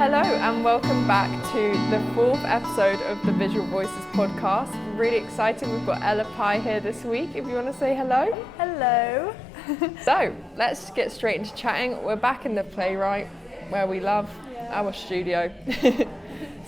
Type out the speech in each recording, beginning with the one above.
Hello and welcome back to the fourth episode of the Visual Voices podcast. Really excited, we've got Ella Pye here this week, if you want to say hello. Hello. So, let's get straight into chatting. We're back in the Playwright, where we love our studio.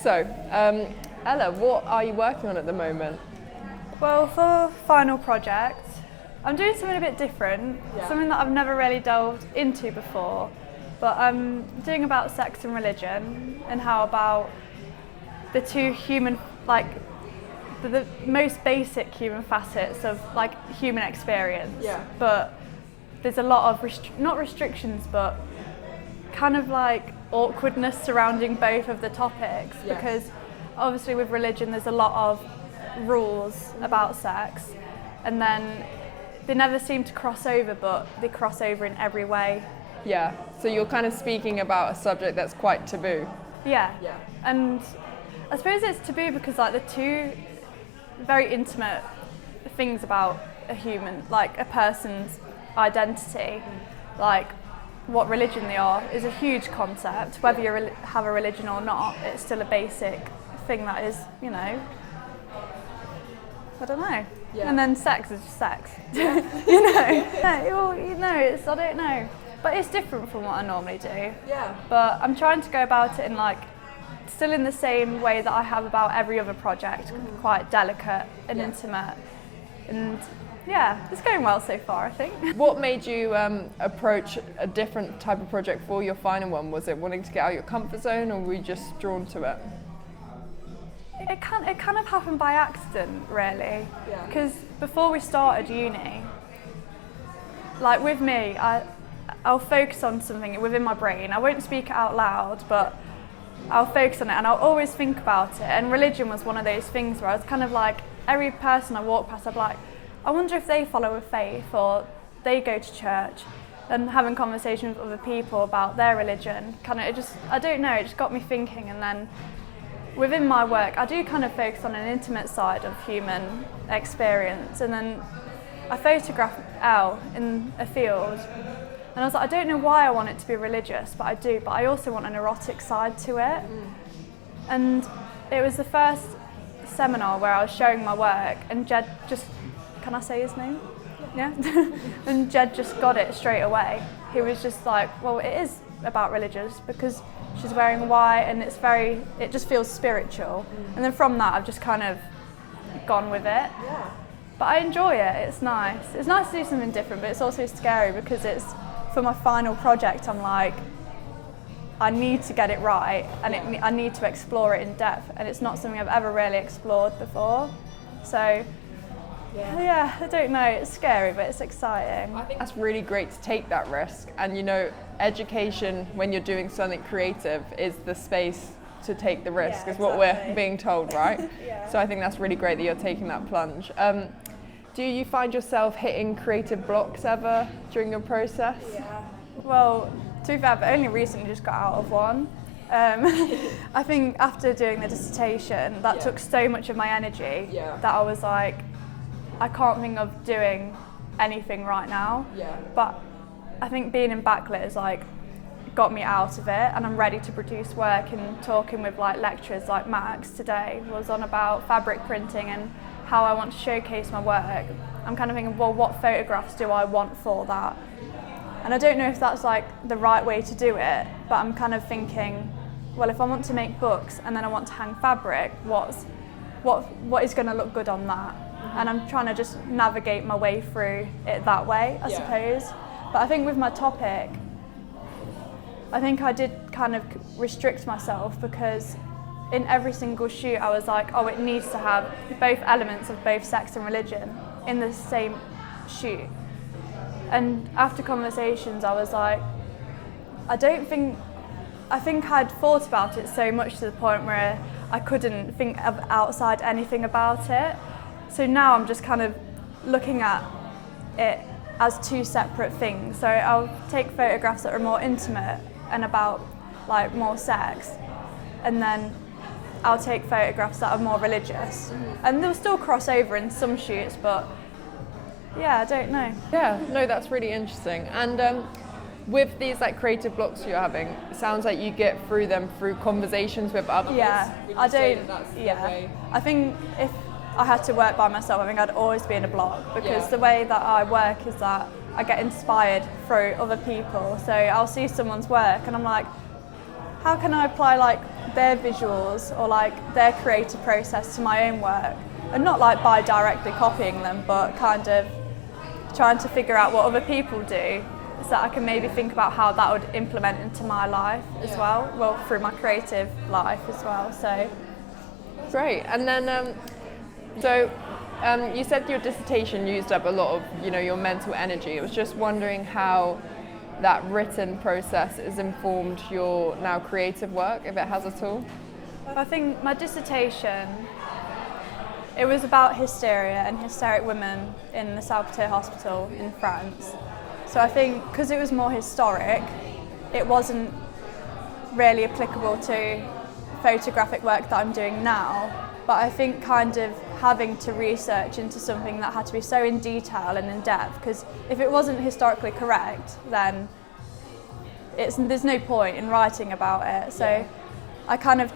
So, Ella, what are you working on at the moment? Well, for final project, I'm doing something a bit different, something that I've never really delved into before. But I'm doing about sex and religion and how about the two human, like the most basic human facets of like human experience. Yeah. But there's a lot of, not restrictions, but kind of like awkwardness surrounding both of the topics. Yes. Because obviously with religion there's a lot of rules about sex and then they never seem to cross over, but they cross over in every way. Yeah, so you're kind of speaking about a subject that's quite taboo. Yeah. And I suppose it's taboo because like the two very intimate things about a human, like a person's identity, like what religion they are, is a huge concept. Whether you have a religion or not, it's still a basic thing that is, you know, I don't know. Yeah. And then sex is just sex. Yeah. It's, I don't know. But it's different from what I normally do. Yeah. But I'm trying to go about it in like, still in the same way that I have about every other project, quite delicate and intimate. And yeah, it's going well so far, I think. What made you approach a different type of project for your final one? Was it wanting to get out of your comfort zone, or were you just drawn to it? It kind of happened by accident, really. Because before we started uni, like with me, I'll focus on something within my brain. I won't speak it out loud, but I'll focus on it and I'll always think about it. And religion was one of those things where I was kind of like, every person I walk past, I'd be like, I wonder if they follow a faith or they go to church, and having conversations with other people about their religion. It just got me thinking. And then within my work, I do kind of focus on an intimate side of human experience. And then I photographed Elle in a field. And I was like, I don't know why I want it to be religious, but I do. But I also want an erotic side to it. And it was the first seminar where I was showing my work, and Jed just, can I say his name? Yeah? And Jed just got it straight away. He was just like, well, it is about religious because she's wearing white and it just feels spiritual. And then from that, I've just kind of gone with it. Yeah. But I enjoy it, it's nice. It's nice to do something different, but it's also scary because it's, for my final project, I'm like, I need to get it right and I need to explore it in depth, and it's not something I've ever really explored before. So, yeah, I don't know, it's scary, but it's exciting. I think that's really great to take that risk, and you know, education when you're doing something creative is the space to take the risk, is what we're being told, right? So I think that's really great that you're taking that plunge. Do you find yourself hitting creative blocks ever during your process? Yeah. Well, to be fair, I've only recently just got out of one. I think after doing the dissertation, that took so much of my energy that I was like, I can't think of doing anything right now. Yeah. But I think being in backlit has like got me out of it, and I'm ready to produce work. And talking with like lecturers like Max today was on about fabric printing and how I want to showcase my work. I'm kind of thinking, well, what photographs do I want for that? And I don't know if that's like the right way to do it, but I'm kind of thinking, well, if I want to make books and then I want to hang fabric, what is going to look good on that? And I'm trying to just navigate my way through it that way, I suppose. But I think with my topic, I think I did kind of restrict myself because in every single shoot I was like, oh, it needs to have both elements of both sex and religion in the same shoot. And after conversations I was like, I think I'd thought about it so much to the point where I couldn't think of outside anything about it. So now I'm just kind of looking at it as two separate things. So I'll take photographs that are more intimate and about like more sex, and then I'll take photographs that are more religious. And they'll still cross over in some shoots, but yeah, I don't know. Yeah, no, that's really interesting. And With these like creative blocks you're having, it sounds like you get through them through conversations with others. Yeah, I don't. Yeah, I think if I had to work by myself, I think I'd always be in a block, because the way that I work is that I get inspired through other people. So I'll see someone's work and I'm like, how can I apply like their visuals or like their creative process to my own work? And not like by directly copying them, but kind of trying to figure out what other people do, so that I can maybe think about how that would implement into my life as well, through my creative life as well. So great. And then you said your dissertation used up a lot of, you know, your mental energy. I was just wondering how that written process has informed your now creative work, if it has at all. I think my dissertation, it was about hysteria and hysteric women in the Salpêtrière Hospital in France. So I think because it was more historic, it wasn't really applicable to photographic work that I'm doing now. But I think kind of having to research into something that had to be so in detail and in depth, because if it wasn't historically correct, then there's no point in writing about it. So I kind of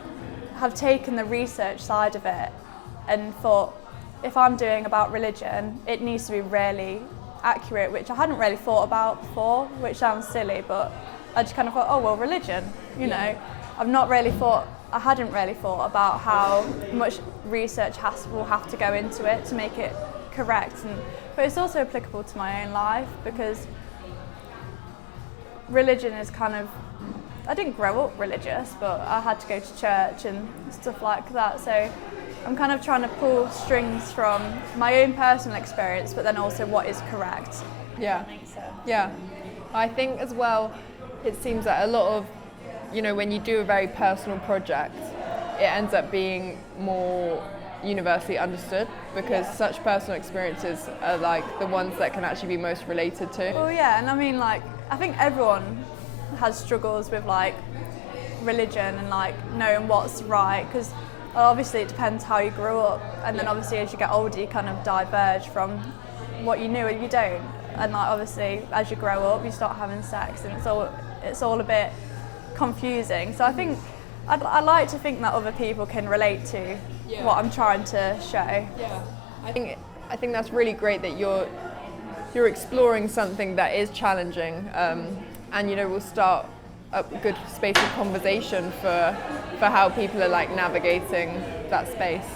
have taken the research side of it and thought, if I'm doing about religion, it needs to be really accurate, which I hadn't really thought about before, which sounds silly, but I just kind of thought, oh well, religion, you know. I hadn't really thought about how much research will have to go into it to make it correct. But it's also applicable to my own life, because religion is kind of, I didn't grow up religious, but I had to go to church and stuff like that. So I'm kind of trying to pull strings from my own personal experience, but then also what is correct. Yeah. I think so. Yeah. I think as well, it seems that a lot of, you know, when you do a very personal project, it ends up being more universally understood, because such personal experiences are like the ones that can actually be most related to. Well, yeah, and I mean, like, I think everyone has struggles with like religion and like knowing what's right, because obviously it depends how you grew up, and then obviously as you get older you kind of diverge from what you knew and you don't, and like obviously as you grow up you start having sex and it's all a bit confusing. So I think I like to think that other people can relate to what I'm trying to show. Yeah, I think that's really great that you're exploring something that is challenging, and you know, will start a good space of conversation for how people are like navigating that space.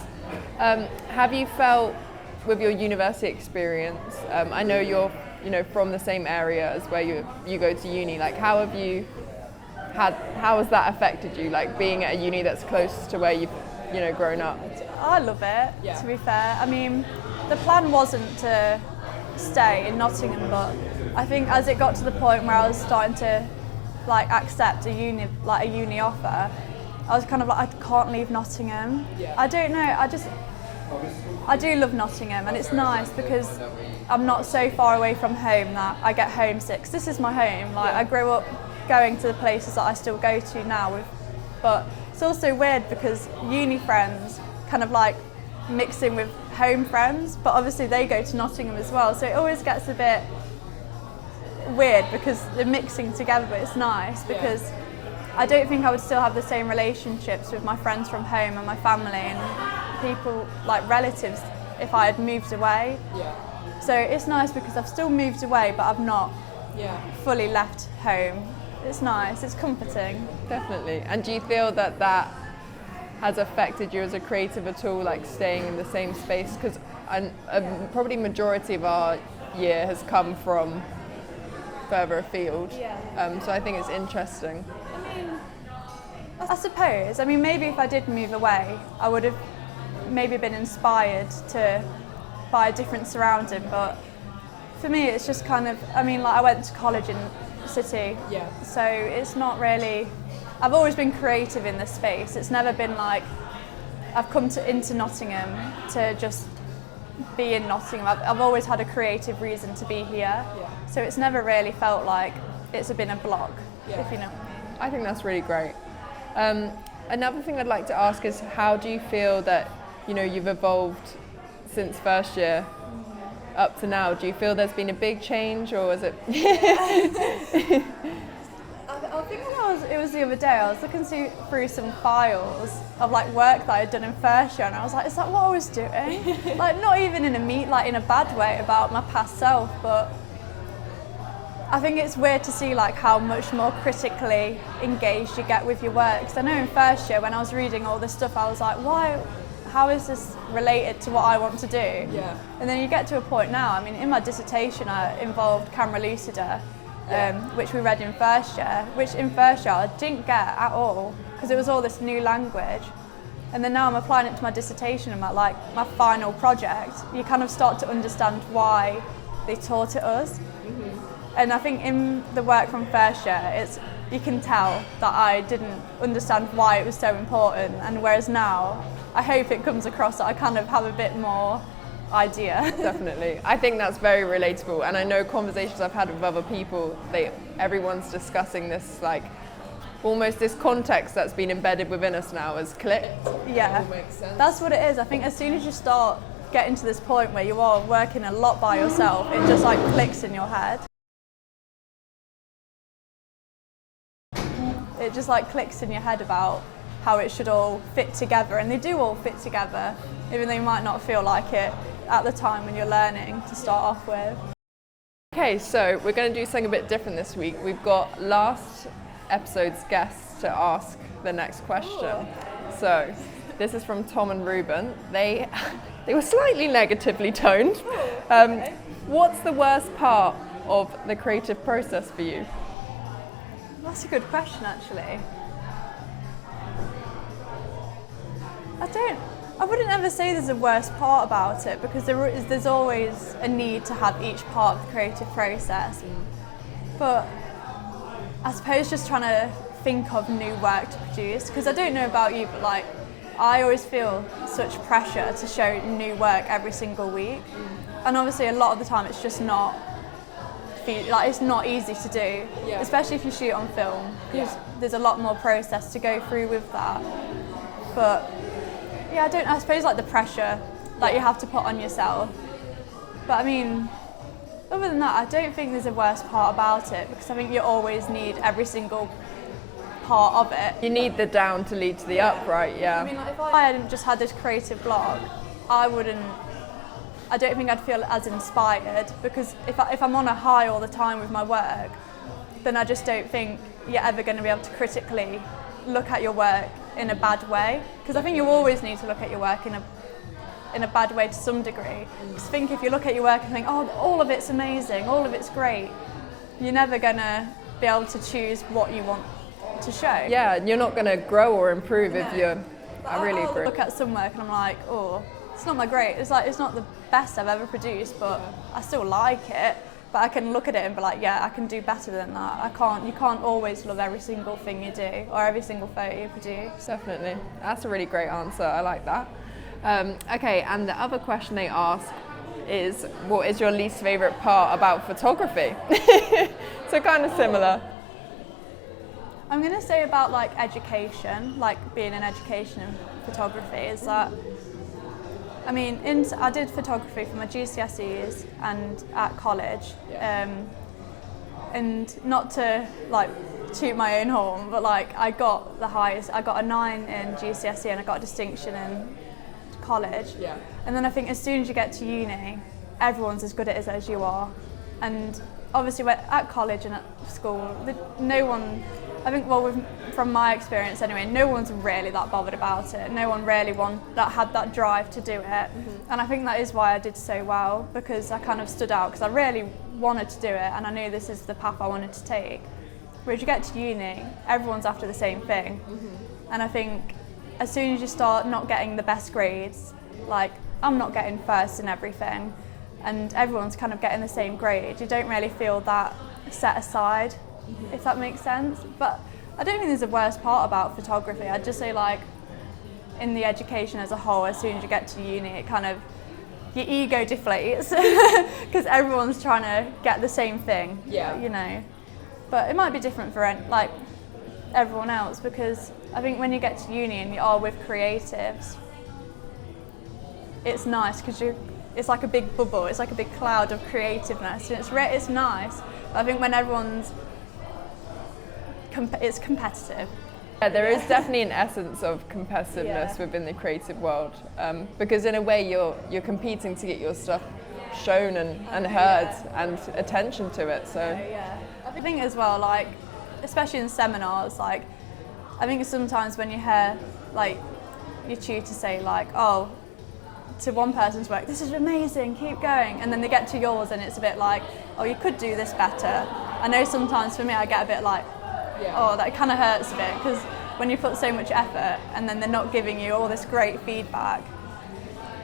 Have you felt with your university experience? I know you're, you know, from the same area as where you go to uni. Like, how has that affected you? Like being at a uni that's close to where you've, you know, grown up. I love it. To be fair, I mean, the plan wasn't to stay in Nottingham, but I think as it got to the point where I was starting to like accept a uni offer, I was kind of like, I can't leave Nottingham. I don't know, I do love Nottingham, and it's nice because I'm not so far away from home that I get homesick. 'Cause this is my home. Like I grew up going to the places that I still go to now, but it's also weird because uni friends kind of like mix in with home friends, but obviously they go to Nottingham as well, so it always gets a bit weird because they're mixing together, but it's nice because I don't think I would still have the same relationships with my friends from home and my family and people like relatives if I had moved away. So it's nice because I've still moved away, but I've not fully left home. It's nice, it's comforting. Definitely. And do you feel that has affected you as a creative at all, like staying in the same space? Because probably majority of our year has come from further afield. So I think it's interesting. I suppose. I mean, maybe if I did move away, I would have maybe been inspired by a different surrounding. But for me, it's just kind of, I mean, like I went to college in city, so it's not really, I've always been creative in this space. It's never been like I've come into Nottingham to just be in Nottingham. I've always had a creative reason to be here, so it's never really felt like it's been a block, if you know what I mean. I think that's really great. Another thing I'd like to ask is, how do you feel that, you know, you've evolved since first year up to now? Do you feel there's been a big change, or is it? the other day, I was looking through some files of like work that I had done in first year, and I was like, is that what I was doing? Like, not even in a bad way about my past self, but I think it's weird to see like how much more critically engaged you get with your work. Because I know in first year when I was reading all this stuff, I was like, how is this related to what I want to do? Yeah. And then you get to a point now, I mean, in my dissertation I involved camera lucida, which we read in first year, which in first year I didn't get at all, because it was all this new language. And then now I'm applying it to my dissertation and my final project. You kind of start to understand why they taught it us. Mm-hmm. And I think in the work from first year, you can tell that I didn't understand why it was so important, and whereas now, I hope it comes across that I kind of have a bit more idea. Definitely. I think that's very relatable, and I know conversations I've had with other people, everyone's discussing this, like, almost this context that's been embedded within us now as clicked. Yeah, Makes sense. That's what it is. I think as soon as you start getting to this point where you are working a lot by yourself, it just like clicks in your head. It just like clicks in your head about how it should all fit together, and they do all fit together, even though you might not feel like it at the time when you're learning to start off with. Okay, so we're going to do something a bit different this week. We've got last episode's guests to ask the next question. Ooh. So this is from Tom and Ruben. They were slightly negatively toned. Okay. What's the worst part of the creative process for you? That's a good question, actually. I wouldn't ever say there's a worst part about it, because there's always a need to have each part of the creative process. But I suppose just trying to think of new work to produce, because I don't know about you, but like I always feel such pressure to show new work every single week, and obviously a lot of the time it's just not. Like, it's not easy to do, especially if you shoot on film, because there's a lot more process to go through with that. But yeah, I suppose like the pressure that you have to put on yourself. But I mean, other than that, I don't think there's a worst part about it, because I think you always need every single part of it. You need the down to lead to the up, right? Yeah. I mean, like, if I hadn't just had this creative blog, I don't think I'd feel as inspired, because if I'm on a high all the time with my work, then I just don't think you're ever going to be able to critically look at your work in a bad way. Because I think you always need to look at your work in a bad way to some degree. Because I think if you look at your work and think, oh, all of it's amazing, all of it's great, you're never going to be able to choose what you want to show. Yeah, and you're not going to grow or improve if you're. I really agree. Look at some work and I'm like, oh, it's not my great. It's not the best I've ever produced, but I still like it. But I can look at it and be like, yeah, I can do better than that. You can't always love every single thing you do or every single photo you produce. Definitely. That's a really great answer. I like that. Okay, and the other question they ask is, what is your least favourite part about photography? So kind of similar. I'm going to say about like education, like being in education and photography, is that, I mean, I did photography for my GCSEs and at college, and not to like toot my own horn, but like I got the highest. I got a 9 in GCSE and I got a distinction in college. Yeah. And then I think as soon as you get to uni, everyone's as good at it as you are, and obviously at college and at school, no one. I think, from my experience anyway, no one's really that bothered about it. No one really had that drive to do it. Mm-hmm. And I think that is why I did so well, because I kind of stood out, because I really wanted to do it and I knew this is the path I wanted to take. Whereas you get to uni, everyone's after the same thing. Mm-hmm. And I think as soon as you start not getting the best grades, like I'm not getting first in everything, and everyone's kind of getting the same grade, you don't really feel that set aside. If that makes sense. But I don't think there's a worst part about photography. I'd just say, like, in the education as a whole, as soon as you get to uni, it kind of, your ego deflates, because everyone's trying to get the same thing, you know. But it might be different for like everyone else, because I think when you get to uni and you are with creatives, it's nice because it's like a big bubble, it's like a big cloud of creativeness, and it's nice. But I think when everyone's it's competitive. Yeah, there is definitely an essence of competitiveness within the creative world, because in a way you're competing to get your stuff shown and heard and attention to it. So I think as well, like especially in seminars, like I think sometimes when you hear like your tutor say like, oh, to one person's work, this is amazing, keep going, and then they get to yours and it's a bit like, oh, you could do this better. I know sometimes for me I get a bit like, oh, that kind of hurts a bit, because when you put so much effort and then they're not giving you all this great feedback,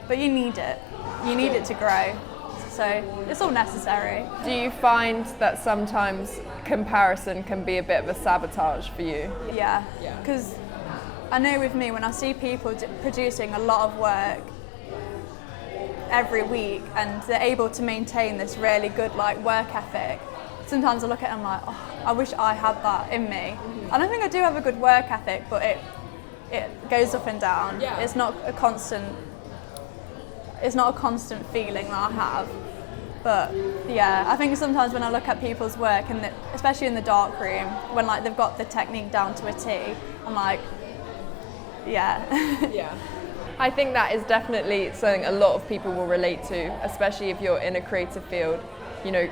but you need it to grow, so it's all necessary. Do you find that sometimes comparison can be a bit of a sabotage for you? Yeah, because I know with me, when I see people producing a lot of work every week and they're able to maintain this really good like work ethic, sometimes I look at them like, oh, I wish I had that in me. I don't think I do have a good work ethic, but it goes up and down. It's not a constant feeling that I have. But yeah, I think sometimes when I look at people's work, and especially in the dark room, when like they've got the technique down to a T, I'm like, I think that is definitely something a lot of people will relate to, especially if you're in a creative field. You know,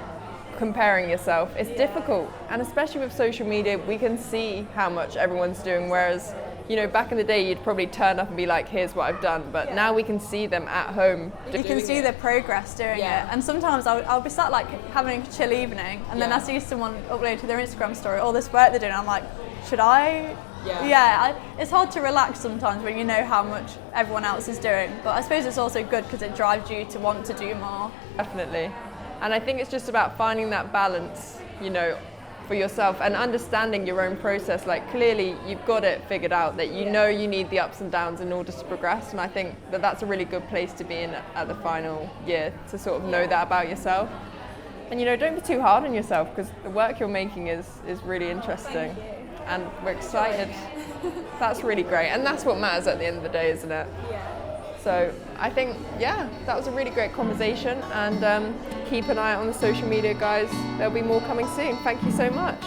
comparing yourself, it's difficult, and especially with social media, we can see how much everyone's doing, whereas, you know, back in the day you'd probably turn up and be like, here's what I've done, but now we can see them at home. You can see the progress doing it, and sometimes I'll be sat like having a chill evening, and then I see someone upload to their Instagram story all this work they're doing, I'm like, should I? It's hard to relax sometimes when you know how much everyone else is doing, but I suppose it's also good because it drives you to want to do more. Definitely. And I think it's just about finding that balance, you know, for yourself and understanding your own process. Like clearly you've got it figured out that you know you need the ups and downs in order to progress, and I think that that's a really good place to be in at the final year, to sort of know that about yourself. And you know, don't be too hard on yourself, because the work you're making is really interesting. And we're excited. That's really great, and that's what matters at the end of the day, isn't it? So I think, that was a really great conversation, and keep an eye out on the social media, guys. There'll be more coming soon. Thank you so much.